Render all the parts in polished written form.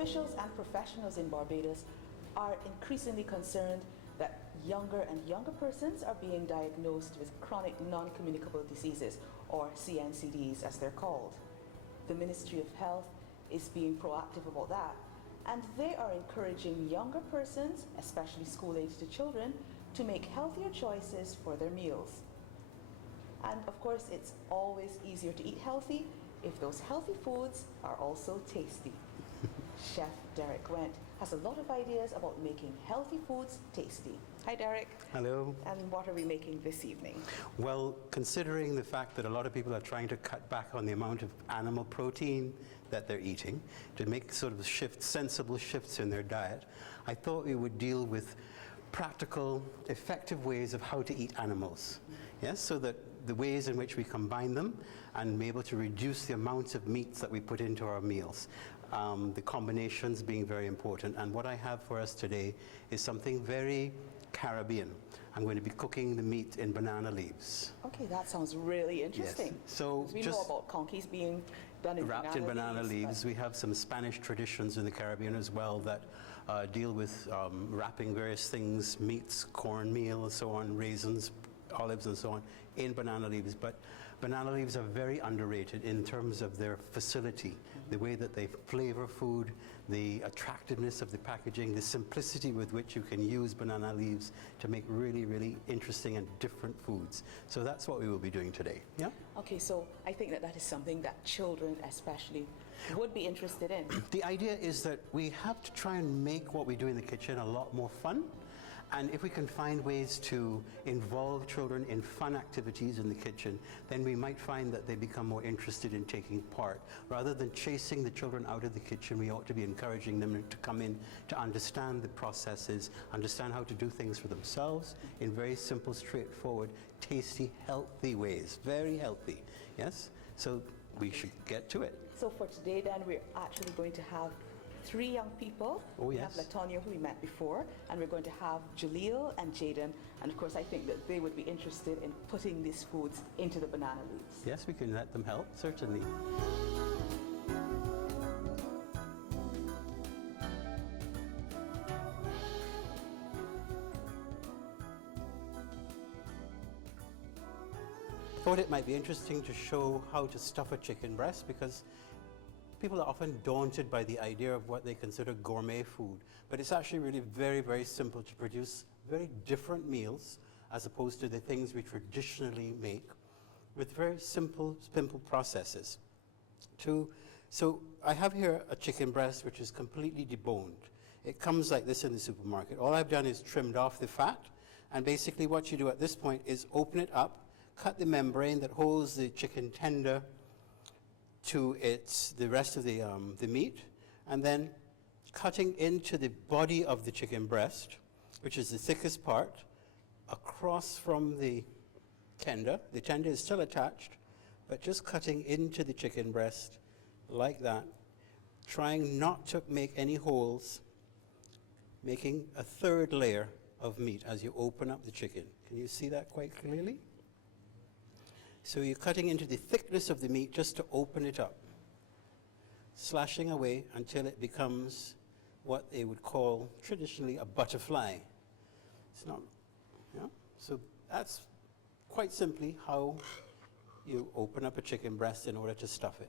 officials and professionals in Barbados are increasingly concerned that younger and younger persons are being diagnosed with chronic non-communicable diseases, or CNCDs as they're called. The Ministry of Health is being proactive about that, and they are encouraging younger persons, especially school-aged children, to make healthier choices for their meals. And of course, it's always easier to eat healthy if those healthy foods are also tasty. Chef Derek Went has a lot of ideas about making healthy foods tasty. Hi, Derek. Hello. And what are we making this evening? Well, considering the fact that a lot of people are trying to cut back on the amount of animal protein that they're eating to make sort of sensible shifts in their diet, I thought we would deal with practical, effective ways of how to eat animals. Yes, so that the ways in which we combine them and be able to reduce the amounts of meats that we put into our meals. The combinations being very important. And what I have for us today is something very Caribbean. I'm going to be cooking the meat in banana leaves. Okay, that sounds really interesting. Yes. So we know about conchies being done in wrapped in banana leaves. We have some Spanish traditions in the Caribbean as well that deal with wrapping various things, meats, cornmeal, and so on, raisins, olives, and so on, in banana leaves. But banana leaves are very underrated in terms of their facility, the way that they flavor food, the attractiveness of the packaging, the simplicity with which you can use banana leaves to make really, really interesting and different foods. So that's what we will be doing today. Yeah? Okay, so I think that is something that children especially would be interested in. The idea is that we have to try and make what we do in the kitchen a lot more fun. And if we can find ways to involve children in fun activities in the kitchen, then we might find that they become more interested in taking part. Rather than chasing the children out of the kitchen, we ought to be encouraging them to come in to understand the processes, understand how to do things for themselves in very simple, straightforward, tasty, healthy ways. Very healthy, yes? So we should get to it. So for today then, we're actually going to have 3 young people. Oh, yes. We have Latonia, who we met before, and we're going to have Jaleel and Jaden. And of course, I think that they would be interested in putting these foods into the banana leaves. Yes, we can let them help, certainly. I thought it might be interesting to show how to stuff a chicken breast, because people are often daunted by the idea of what they consider gourmet food, but it's actually really very, very simple to produce very different meals as opposed to the things we traditionally make with very simple processes. So I have here a chicken breast which is completely deboned. It comes like this in the supermarket. All I've done is trimmed off the fat, and basically what you do at this point is open it up, cut the membrane that holds the chicken tender to the rest of the meat, and then cutting into the body of the chicken breast, which is the thickest part, across from the tender. The tender is still attached, but just cutting into the chicken breast like that, trying not to make any holes, making a 3rd layer of meat as you open up the chicken. Can you see that quite clearly? So you're cutting into the thickness of the meat just to open it up, slashing away until it becomes what they would call traditionally a butterfly. It's not, yeah? So that's quite simply how you open up a chicken breast in order to stuff it.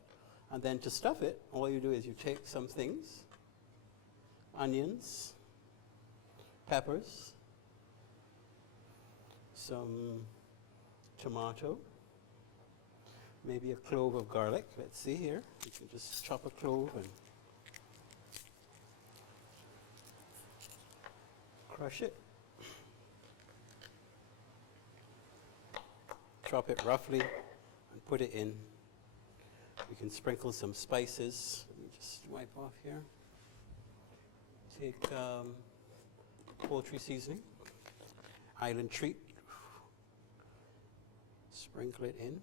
And then to stuff it, all you do is you take some things, onions, peppers, some tomato, maybe a clove of garlic. Let's see here. You can just chop a clove and crush it. Chop it roughly and put it in. You can sprinkle some spices. Let me just wipe off here. Take poultry seasoning, island treat. Sprinkle it in.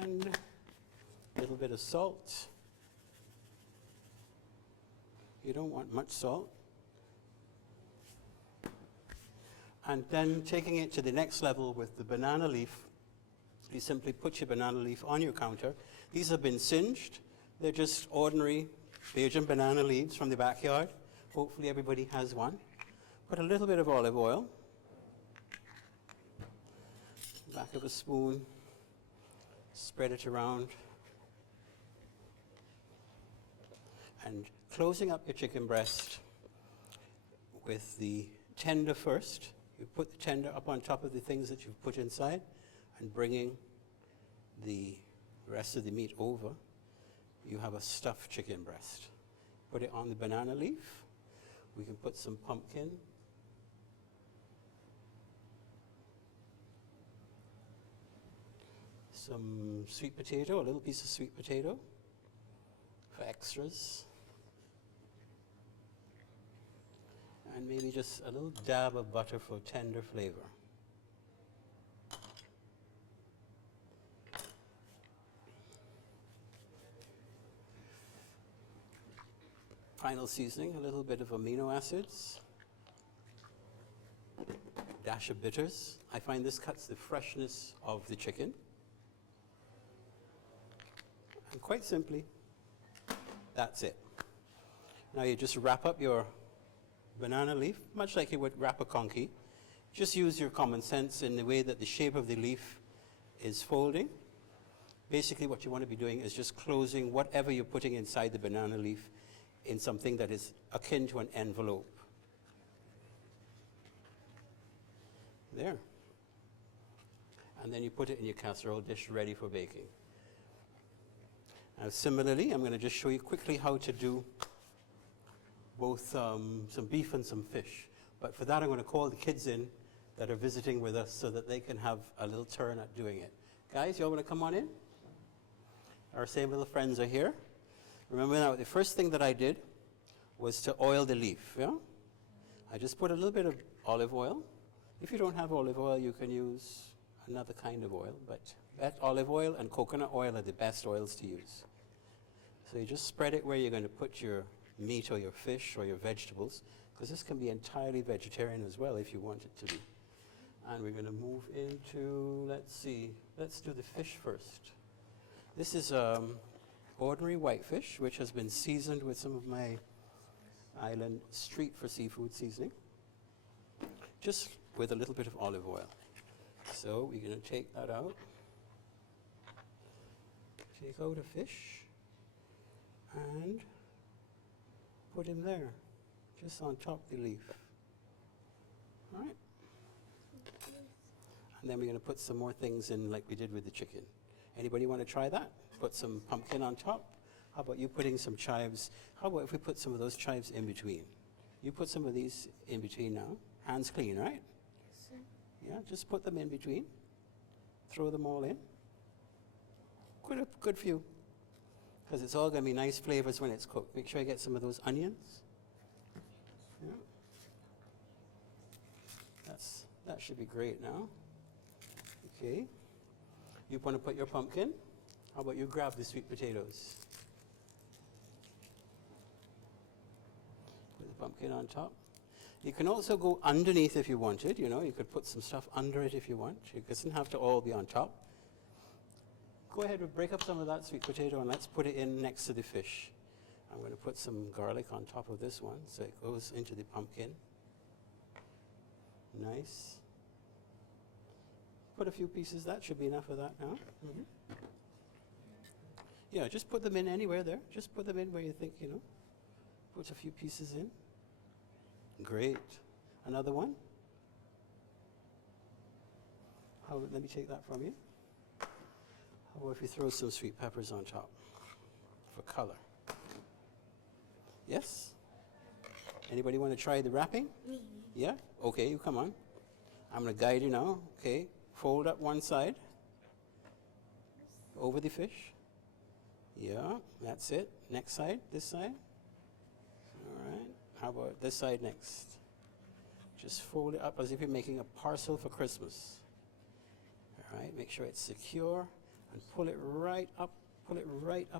And a little bit of salt. You don't want much salt. And then taking it to the next level with the banana leaf You simply put your banana leaf on your counter. These have been singed. They're just ordinary Belgian banana leaves from the backyard. Hopefully everybody has one. Put a little bit of olive oil, back of a spoon, spread it around, and closing up your chicken breast with the tender first. You put the tender up on top of the things that you've put inside and bringing the rest of the meat over. You have a stuffed chicken breast. Put it on the banana leaf. We can put some pumpkin, some sweet potato, a little piece of sweet potato for extras, and maybe just a little dab of butter for tender flavor. Final seasoning, a little bit of amino acids, dash of bitters. I find this cuts the freshness of the chicken. And quite simply, that's it. Now you just wrap up your banana leaf, much like you would wrap a conky. Just use your common sense in the way that the shape of the leaf is folding. Basically what you want to be doing is just closing whatever you're putting inside the banana leaf in something that is akin to an envelope. There. And then you put it in your casserole dish ready for baking. Now similarly, I'm going to just show you quickly how to do both some beef and some fish. But for that, I'm going to call the kids in that are visiting with us so that they can have a little turn at doing it. Guys, you all want to come on in? Our same little friends are here. Remember now, the first thing that I did was to oil the leaf. Yeah? I just put a little bit of olive oil. If you don't have olive oil, you can use another kind of oil, but that olive oil and coconut oil are the best oils to use. So you just spread it where you're going to put your meat or your fish or your vegetables, because this can be entirely vegetarian as well if you want it to be. And we're going to move into, let's do the fish first. This is ordinary whitefish, which has been seasoned with some of my island street for seafood seasoning, just with a little bit of olive oil. So we're going to take that out. Take out a fish and put him there, just on top of the leaf. All right. And then we're going to put some more things in like we did with the chicken. Anybody want to try that? Put some pumpkin on top. How about you putting some chives? How about if we put some of those chives in between? You put some of these in between now. Hands clean, right? Yes, sir. Yeah, just put them in between. Throw them all in. Quite a good few. Because it's all going to be nice flavors when it's cooked. Make sure I get some of those onions. Yeah. That should be great now. Okay. You want to put your pumpkin? How about you grab the sweet potatoes? Put the pumpkin on top. You can also go underneath if you wanted, you know, you could put some stuff under it if you want. It doesn't have to all be on top. Go ahead and break up some of that sweet potato and let's put it in next to the fish. I'm going to put some garlic on top of this one so it goes into the pumpkin. Nice. Put a few pieces, that should be enough of that now. Mm-hmm. Yeah, just put them in anywhere there. Just put them in where you think, you know. Put a few pieces in. Great. Another one? Let me take that from you. How about if you throw some sweet peppers on top for color? Yes? Anybody want to try the wrapping? Me. Yeah? Okay, you come on. I'm going to guide you now. Okay. Fold up one side. Over the fish. Yeah, that's it. Next side, this side. All right. How about this side next? Just fold it up as if you're making a parcel for Christmas. All right, make sure it's secure and pull it right up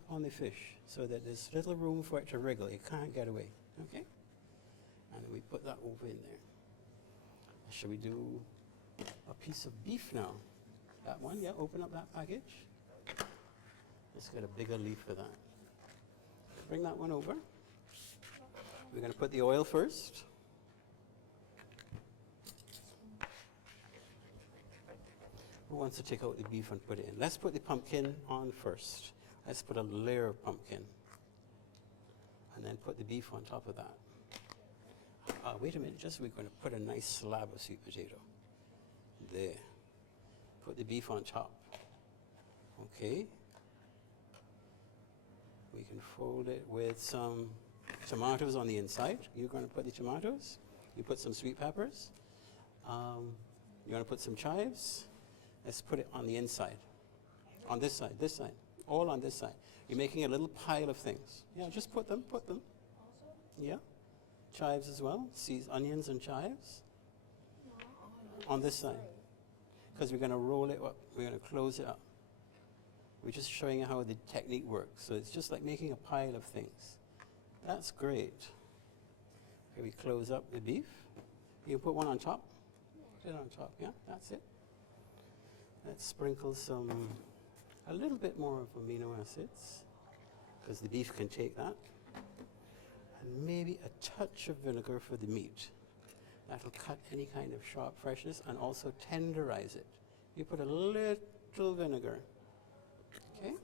on the fish so that there's little room for it to wriggle. It can't get away, okay? And we put that over in there. Shall we do a piece of beef now? That one, yeah, open up that package. Let's get a bigger leaf for that. Bring that one over. We're going to put the oil first. Who wants to take out the beef and put it in? Let's put the pumpkin on first. Let's put a layer of pumpkin. And then put the beef on top of that. Wait a minute, we're going to put a nice slab of sweet potato. There. Put the beef on top. Okay. We can fold it with some tomatoes on the inside. You're going to put the tomatoes. You put some sweet peppers. You're going to put some chives. Let's put it on the inside. On this side, all on this side. You're making a little pile of things. Yeah, just put them. Yeah. Chives as well. See onions and chives. On this side. Because we're going to roll it up. We're going to close it up. We're just showing you how the technique works. So it's just like making a pile of things. That's great. Okay, we close up the beef. You can put one on top. Put it on top, yeah, that's it. Let's sprinkle a little bit more of amino acids, because the beef can take that. And maybe a touch of vinegar for the meat. That'll cut any kind of sharp freshness and also tenderize it. You put a little vinegar. Okay?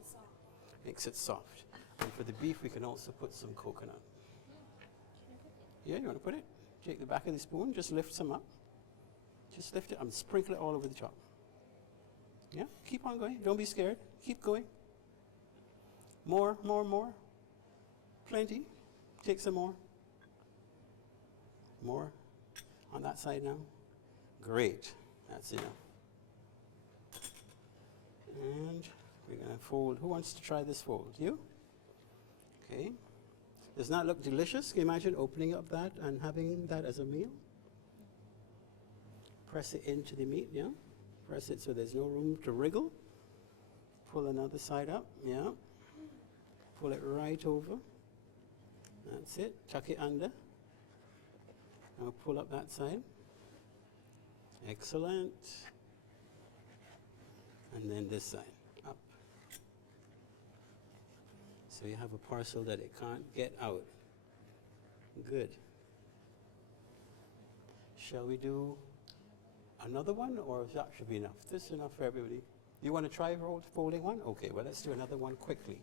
Makes it soft. And for the beef, we can also put some coconut. Yeah, you want to put it? Take the back of the spoon, just lift some up. Just lift it and sprinkle it all over the top. Yeah, keep on going. Don't be scared. Keep going. More. Plenty. Take some more. More. On that side now. Great. That's enough. And we're going to fold. Who wants to try this fold? You? Okay. Does that look delicious? Can you imagine opening up that and having that as a meal? Press it into the meat, yeah? Press it so there's no room to wriggle. Pull another side up, yeah? Pull it right over. That's it. Tuck it under. Now pull up that side. Excellent. And then this side, up. So you have a parcel that it can't get out. Good. Shall we do another one, or that should be enough? This is enough for everybody. You want to try folding one? Okay, well, let's do another one quickly.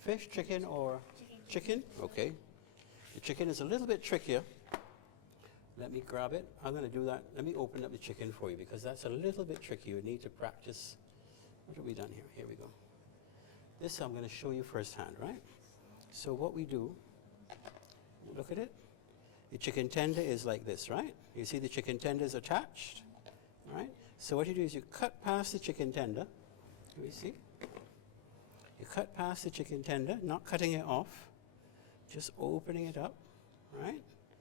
Fish, chicken, or chicken? Okay. The chicken is a little bit trickier. Let me grab it. I'm going to do that. Let me open up the chicken for you, because that's a little bit tricky. You need to practice. What have we done here? Here we go. This I'm going to show you firsthand, right? So what we do, look at it. The chicken tender is like this, right? You see the chicken tender is attached, right? So what you do is you cut past the chicken tender. Can we see? You cut past the chicken tender, not cutting it off, just opening it up, right?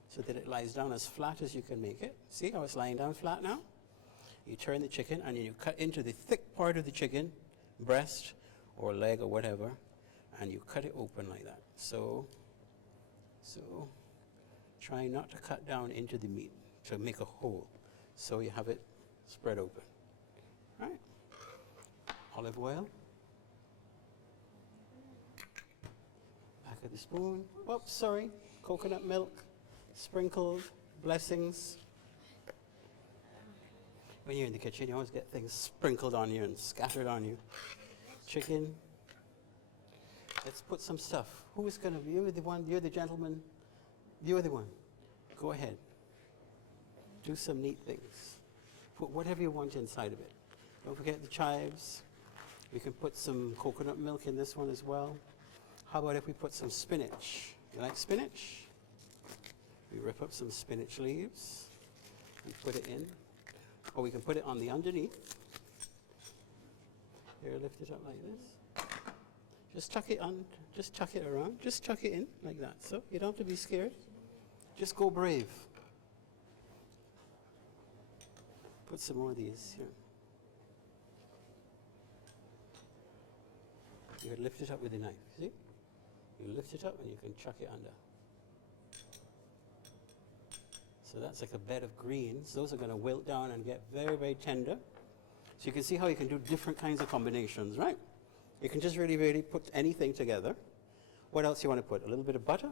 So that it lies down as flat as you can make it. See how it's lying down flat now? You turn the chicken and you cut into the thick part of the chicken, breast or leg or whatever, and you cut it open like that. So try not to cut down into the meat to make a hole. So you have it spread open. Right? Olive oil. Back of the spoon. Oops, sorry. Coconut milk. Sprinkled. Blessings. When you're in the kitchen, you always get things sprinkled on you and scattered on you. Chicken. Let's put some stuff. Who is going to be? You're the one. You're the gentleman. You're the one. Go ahead. Do some neat things. Put whatever you want inside of it. Don't forget the chives. We can put some coconut milk in this one as well. How about if we put some spinach? You like spinach? We rip up some spinach leaves and put it in. Or we can put it on the underneath. Here, lift it up like this. Just tuck it on, just tuck it around, just tuck it in like that. So you don't have to be scared. Just go brave. Put some more of these here. You can lift it up with a knife, see? You lift it up and you can chuck it under. So that's like a bed of greens. Those are going to wilt down and get very, very tender. So you can see how you can do different kinds of combinations, right? You can just really, really put anything together. What else you want to put? A little bit of butter?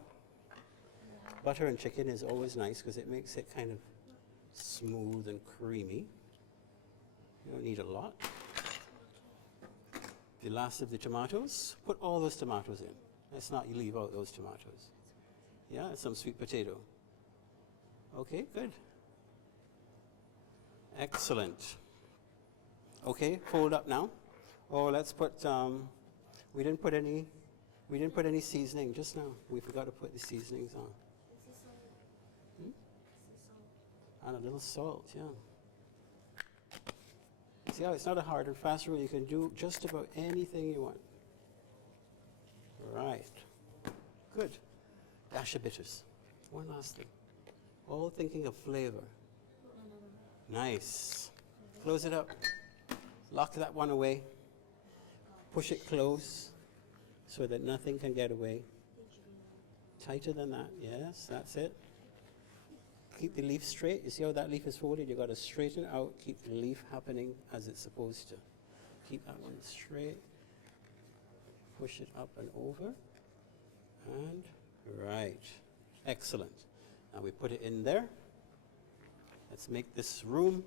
Butter and chicken is always nice because it makes it kind of smooth and creamy. You don't need a lot. The last of the tomatoes, put all those tomatoes in. Let's not leave out those tomatoes. Yeah, and some sweet potato. Okay, good. Excellent. Okay, fold up now. Oh, let's put, we didn't put any seasoning just now. We forgot to put the seasonings on. And a little salt, yeah. See how it's not a hard and fast rule. You can do just about anything you want. Right. Good. Dash of bitters. One last thing. All thinking of flavor. Nice. Close it up. Lock that one away. Push it close so that nothing can get away. Tighter than that. Yes, that's it. Keep the leaf straight. You see how that leaf is folded? You've got to straighten it out. Keep the leaf happening as it's supposed to. Keep that one straight. Push it up and over. And right. Excellent. Now we put it in there. Let's make this room.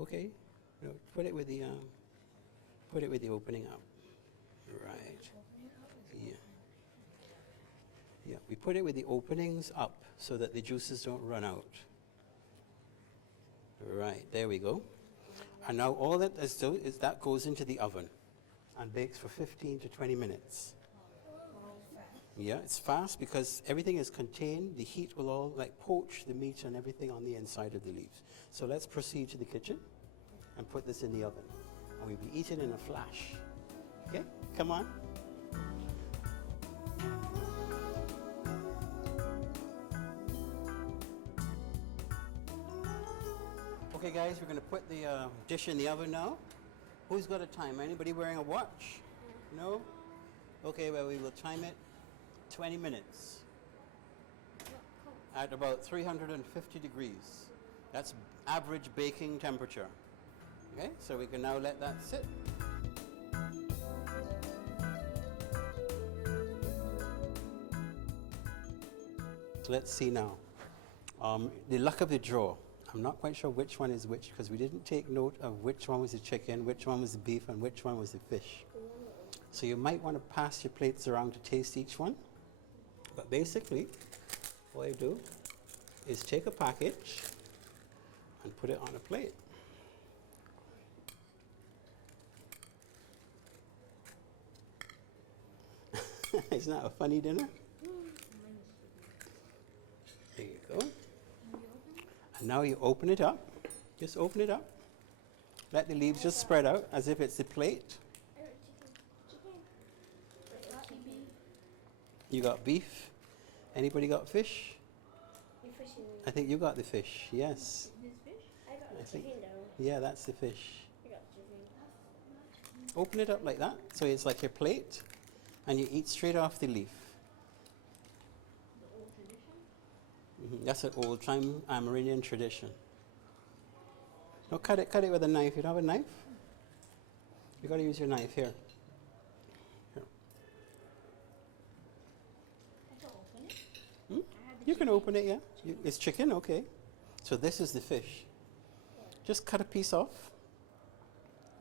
Okay. No, put it with the opening up. Right. Yeah. Yeah, we put it with the openings up so that the juices don't run out. Right, there we go. And now all that is that goes into the oven and bakes for 15 to 20 minutes. Yeah, it's fast because everything is contained. The heat will all like poach the meat and everything on the inside of the leaves. So let's proceed to the kitchen and put this in the oven. And we'll be eating in a flash. Okay, come on. Okay guys, we're going to put the dish in the oven now. Who's got a timer? Anybody wearing a watch? No? Okay, well we will time it 20 minutes at about 350 degrees. That's average baking temperature. Okay, so we can now let that sit. Let's see now. The luck of the draw. I'm not quite sure which one is which because we didn't take note of which one was the chicken, which one was the beef, and which one was the fish. So you might want to pass your plates around to taste each one. But basically, what I do is take a package and put it on a plate. Isn't that a funny dinner? There you go. And now you open it up. Just open it up. Let the leaves just spread out as if it's the plate. You got beef. Anybody got fish? I think you got the fish, yes. This fish? I got I the think, chicken though. yeah, that's the fish. I got the chicken. Open it up like that, so it's like your plate, and you eat straight off the leaf. The old tradition? That's an old-time Amerindian tradition. No, cut it with a knife. You don't have a knife? You got to use your knife here. Here. I can open it. Hmm? I have the You can chicken. open it, yeah. It's chicken, okay. So this is the fish. Just cut a piece off.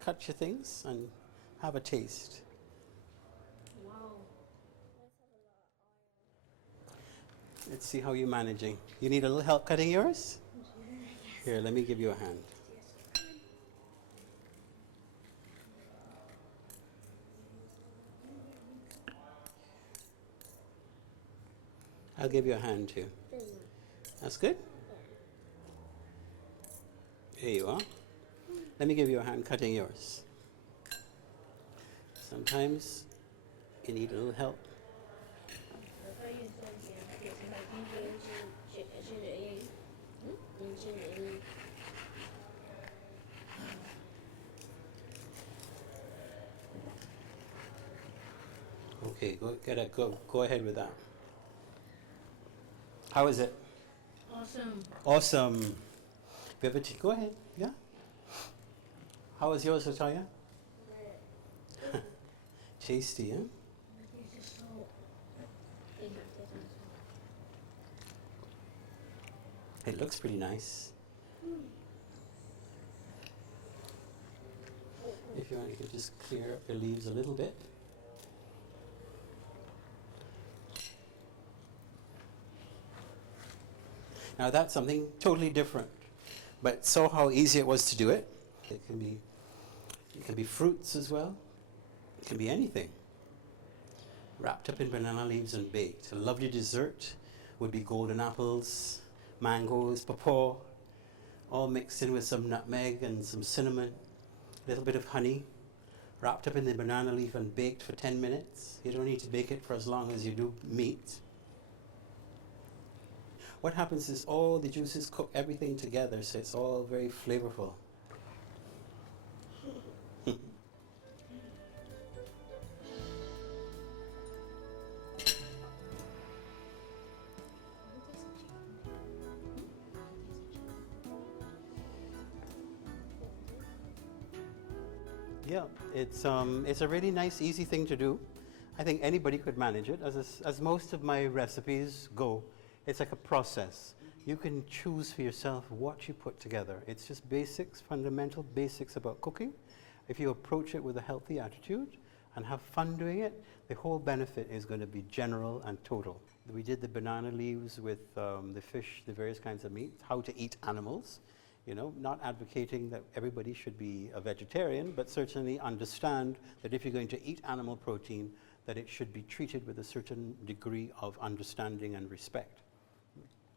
Cut your things and have a taste. Wow. Let's see how you're managing. You need a little help cutting yours? Here, let me give you a hand. I'll give you a hand too. That's good? Here you are. Let me give you a hand cutting yours. Sometimes you need a little help. Okay, go ahead with that. How is it? Awesome. Awesome. Go ahead. Yeah. How was yours, Latoya? Tasty, huh? This is so. It looks pretty nice. If you want, you can just clear up the leaves a little bit. Now that's something totally different, but saw how easy it was to do it. It can be fruits as well. It can be anything. Wrapped up in banana leaves and baked. A lovely dessert would be golden apples, mangoes, pawpaw, all mixed in with some nutmeg and some cinnamon, a little bit of honey, wrapped up in the banana leaf and baked for 10 minutes. You don't need to bake it for as long as you do meat. What happens is all the juices cook everything together, so it's all very flavorful. Yeah, it's a really nice, easy thing to do. I think anybody could manage it. As most of my recipes go, it's like a process. You can choose for yourself what you put together. It's just basics, fundamental basics about cooking. If you approach it with a healthy attitude and have fun doing it, the whole benefit is going to be general and total. We did the banana leaves with the fish, the various kinds of meat, how to eat animals. You know, not advocating that everybody should be a vegetarian, but certainly understand that if you're going to eat animal protein, that it should be treated with a certain degree of understanding and respect.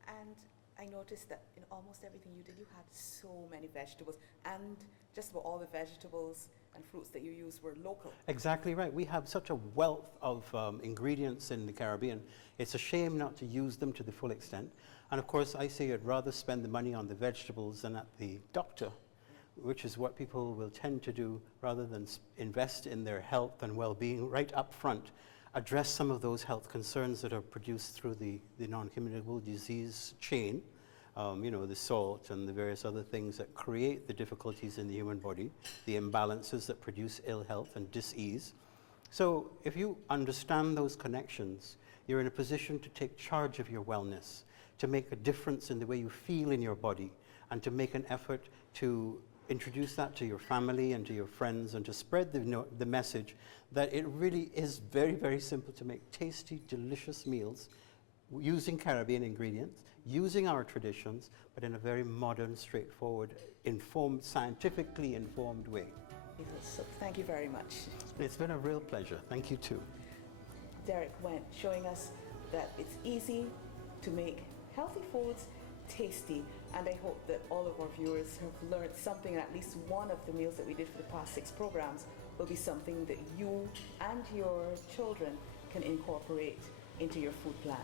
And I noticed that in almost everything you did, you had so many vegetables, and just about all the vegetables and fruits that you used were local. Exactly right. We have such a wealth of ingredients in the Caribbean. It's a shame not to use them to the full extent. And of course, I say I'd rather spend the money on the vegetables than at the doctor, which is what people will tend to do rather than invest in their health and well-being right up front. Address some of those health concerns that are produced through the non-communicable disease chain, you know, the salt and the various other things that create the difficulties in the human body, the imbalances that produce ill health and dis-ease. So if you understand those connections, you're in a position to take charge of your wellness, to make a difference in the way you feel in your body, and to make an effort to introduce that to your family and to your friends, and to spread the message that it really is very, very simple to make tasty, delicious meals using Caribbean ingredients, using our traditions, but in a very modern, straightforward, informed, scientifically informed way. So thank you very much. It's been a real pleasure. Thank you too. Derek went showing us that it's easy to make healthy foods tasty, and I hope that all of our viewers have learned something, and at least one of the meals that we did for the past 6 programs will be something that you and your children can incorporate into your food plan.